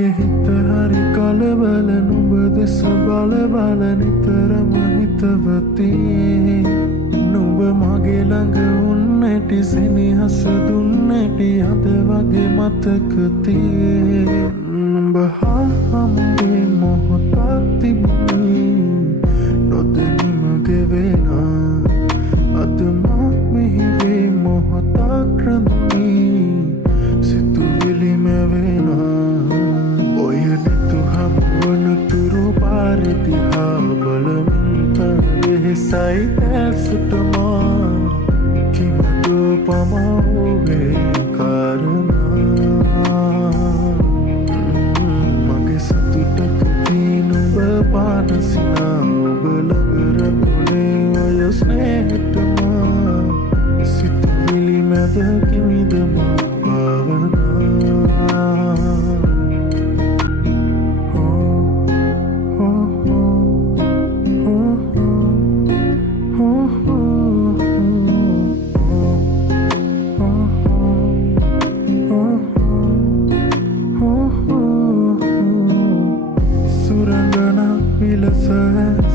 මගේ හිත හරි කලබල නුඹ දෙස බල බල නිතරම හිතවති නුඹ මගේ ළඟ උන්නැටි සෙනෙහස දුන්නැටි අද වගේ මතකතියේ නුඹ හා හමුවේ මොහොතක් තිබුණේ නොදැනීම ගෙවෙනා අද මා මෙහිවේ මොහොතක් රැඳුනේ සිතුවිලි මැවෙනා ඔය නැතු හමුවන තුරු පාරදිහා බලමින් වෙහෙසයි ඇසටමා කිමදෝ පමාවේ කාරණා මගේ සතුටකදී නුඹ පානසිනා ඔබ ළඟ රැඳුනේ ඔය ස්නේහතමා සිතුවිලි මැද කිමිදමා භාවනා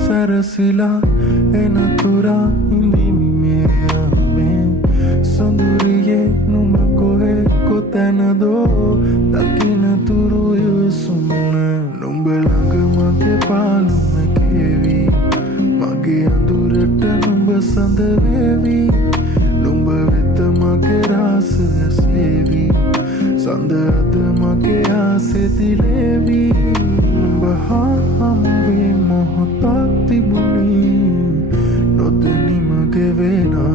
සරසිලා එනතුරා ඉඳිමි මෙයාමේ සොඳුරියේ නුඹ කොහේ කොතැනදෝ දකිනතුරු යසුම්න නුඹ ළඟ මගේ පාළුම කෙවි මගේ අඳුරට නුඹ සඳ වේවි නුඹ වෙත මගේ රාසය සේවි සඳ අද මගේ ආසෙ දිලේවි නුඹ හා හමුවේ මොහොතක් තිබුණේ නොදැනීම ගෙවෙනා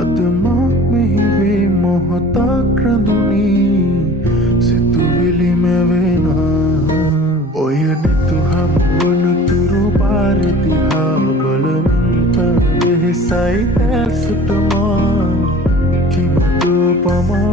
අද මා මෙහිවේ මොහොතක් රැඳුනේ සිතුවිලි මැවෙනා ඔය නැතු හමුවන තුරු පාරදිහා බලමින් වෙහෙසයි ඇසටමා කිමදෝ පමා